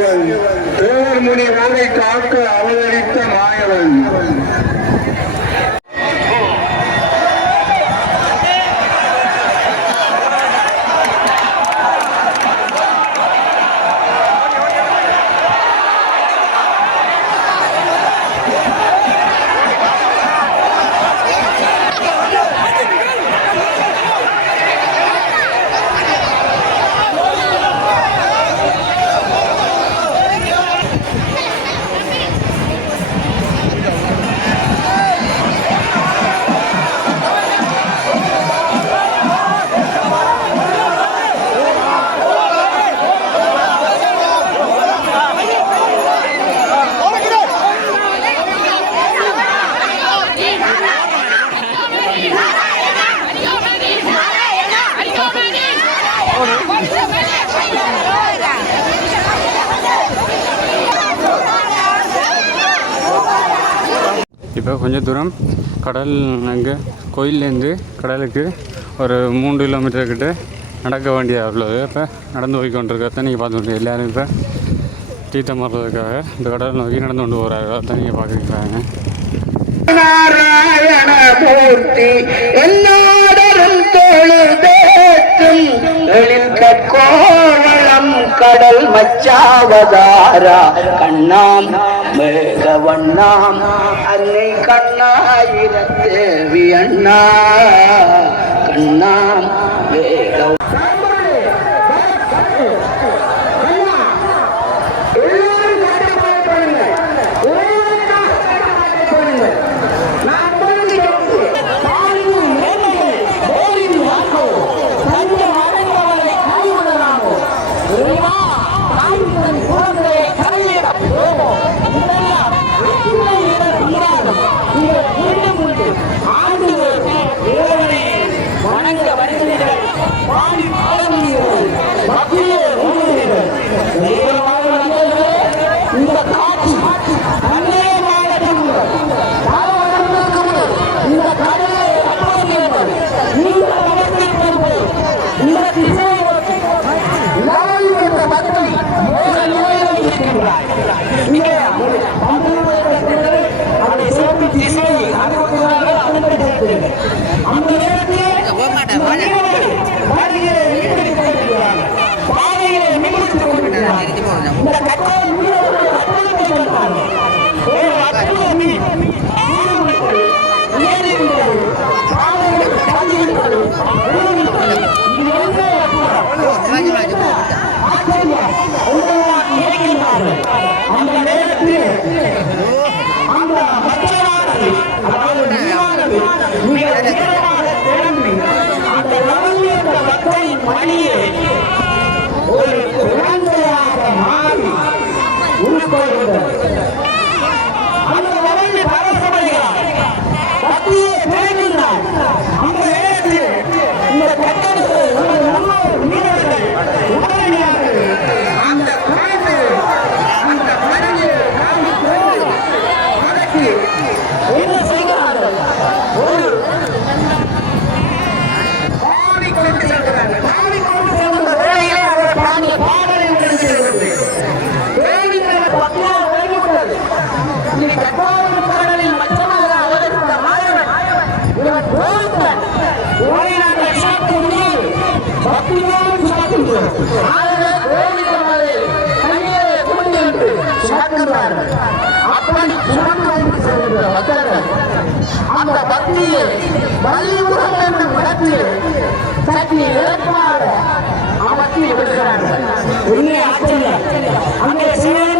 மாயவன். போர் முனி ஊரை காக்க அவதரித்த மாயவன். இப்போ கொஞ்சம் தூரம் கடல் அங்கே கோயிலேருந்து கடலுக்கு ஒரு மூணு கிலோமீட்டர் கிட்ட நடக்க வேண்டிய அவ்வளவு. இப்போ நடந்து போய் கொண்டிருக்கிறத நீங்கள் பார்த்துட்டு எல்லோரும் இப்போ தீர்த்தம் மாறுறதுக்காக இந்த கடல் நோக்கி நடந்து கொண்டு போகிறாங்க அதான் நீங்கள் பார்க்குறாங்க நாராயண மூர்த்தி என்னோடரும் தொழுதேற்றும் எழில் கோவளம் கடல் மச்சாவதாரா. கண்ணாம் மேகவண்ணாம் அன்னை கண்ணாயிரத்தேவி அண்ணா. கண்ணாம் அந்த பக்தியை வலியுறும் என்னும் இடத்தில் சக்தி ஏற்பாடு அமர்த்தி விடுகிறார்கள். உண்மை ஆச்சரியம். அங்கே சிவலிங்க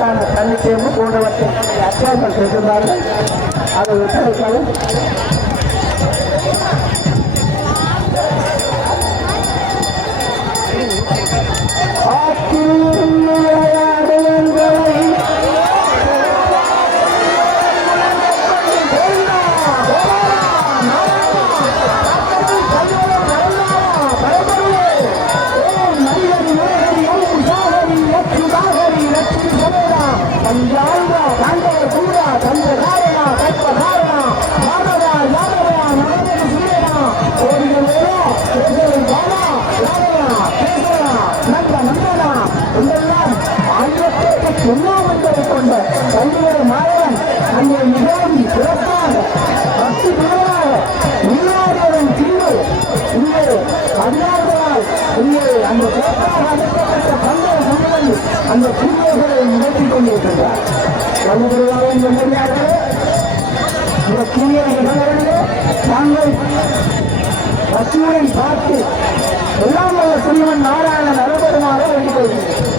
அதற்கான தன்னிச்சையும் போன்றவற்றை அச்சாசம் செய்திருந்தார்கள் அதை விற்பதற்காக அந்த புதியவர்களை நடத்திக் கொண்டிருக்கின்றார் வல்லவர்களாலும் இந்த தீய நிகழ்வுகளிலே தாங்கள் பசுவுடன் பார்த்து எல்லாம் வல்ல சிறுவன் நாராயணன் அறுபதுமாக வேண்டிக் கொள்கிறேன்.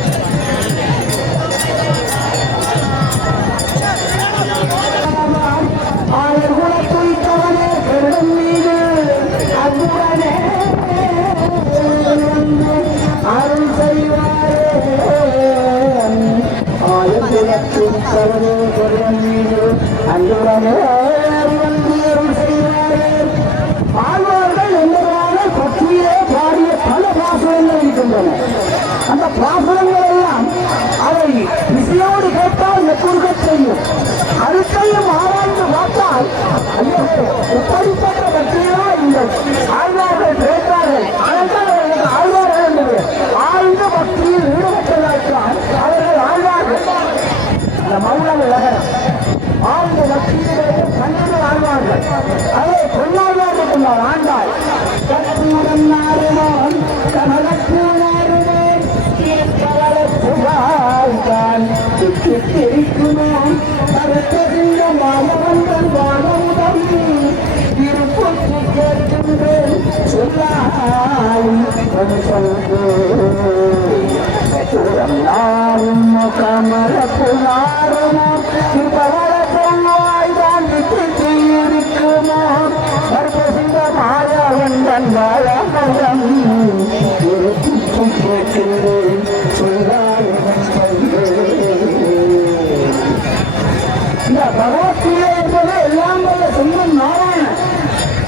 o Paulo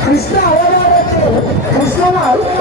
கிருஷ்ண அவதாரத்தில் கிருஷ்ணன் ஒன்று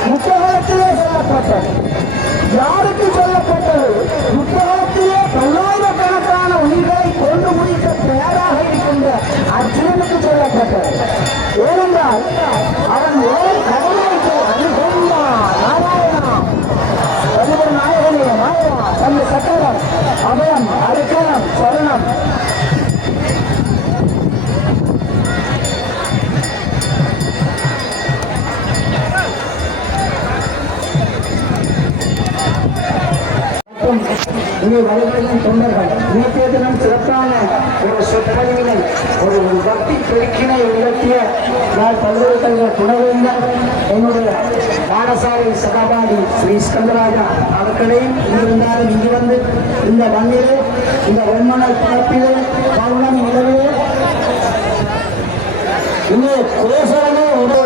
இங்கே வருகிறதும் தொண்டர்கள் நேற்றைய தினம் சிறப்பான ஒரு சொற்பொழிவினை ஒரு பக்தி பெருக்கினை நிகழ்த்திய நான் பல்கலைக்கழக துணைவேந்தர் என்னுடைய பாடசாலை சகாபாதி ஸ்ரீ ஸ்கந்தராஜா அவர்களையும் இருந்தாலும் இங்கு வந்து இந்த மண்ணிலே இந்த வெண்மணல் பரப்பிலே பௌர்ணமி நிலவிலே இங்கே கோசரமே ஒரு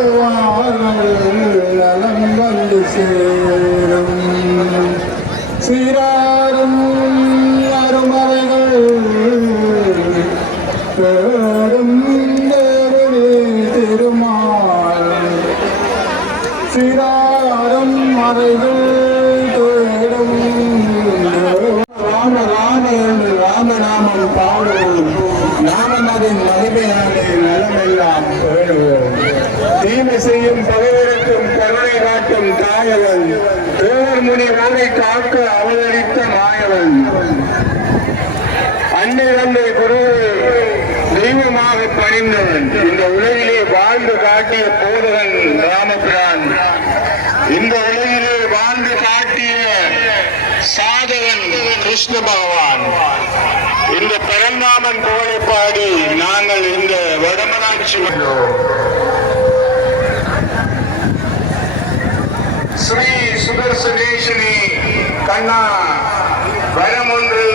அன்னை குரு தெய்வமாக பணிந்தவன். இந்த உலகிலே வாழ்ந்து காட்டிய போதகன் ராமபிரான். இந்த உலகிலே வாழ்ந்து காட்டிய சாதகன் கிருஷ்ண பகவான். இந்த பரந்தாமன் புகழை பாடி நாங்கள் இந்த வடமராட்சி ஸ்ரீ சுதர்சனேஸ்வரி கண்ணா வரம் ஒன்று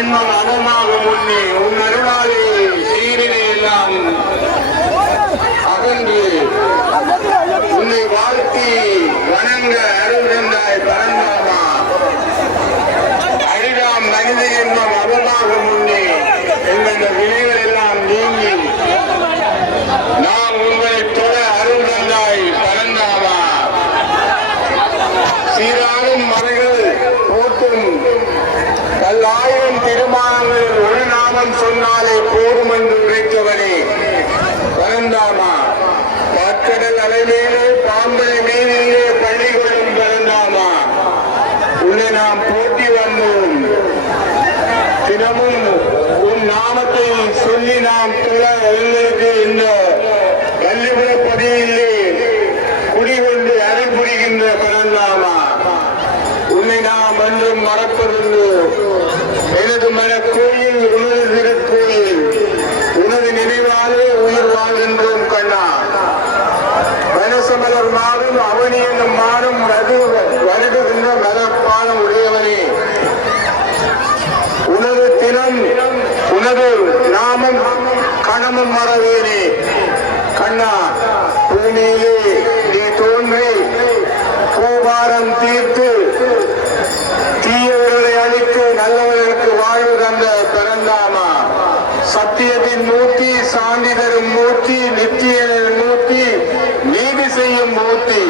மனித எண்ணம் முன்னே உன் அருளாலே சீரிலே எல்லாம் கல்லாயிரம் திருமானங்கள் ஒரு நாமம் சொன்னாலே போதும் என்று உரைத்தவனே பரந்தாமா பாற்கடல் அலைமேலே பாம்பை மீனிலே பள்ளி கொள்ளும் பரந்தாமா. உன்னை நாம் போட்டி வந்தோம். தினமும் உன் நாமத்தை சொல்லி நாம் துள எங்களுக்கு இந்த கல்விபுரப்பதியிலே குடிகொண்டு அருள் புரிகின்ற பரந்தாமா. உன்னை நாம் என்றும் மறப்பதில்லை. மறவேனே. கண்ணா பூமியிலே நீ தோன்றி பூபாரம் தீர்த்து தீயவர்களை அழித்து நல்லவர்களுக்கு வாழ்வு தந்த பிறந்தாமா? சத்தியத்தின் மூர்த்தி சாந்தி தரும் மூர்த்தி நித்திய மூர்த்தி நீதி செய்யும் மூர்த்தி.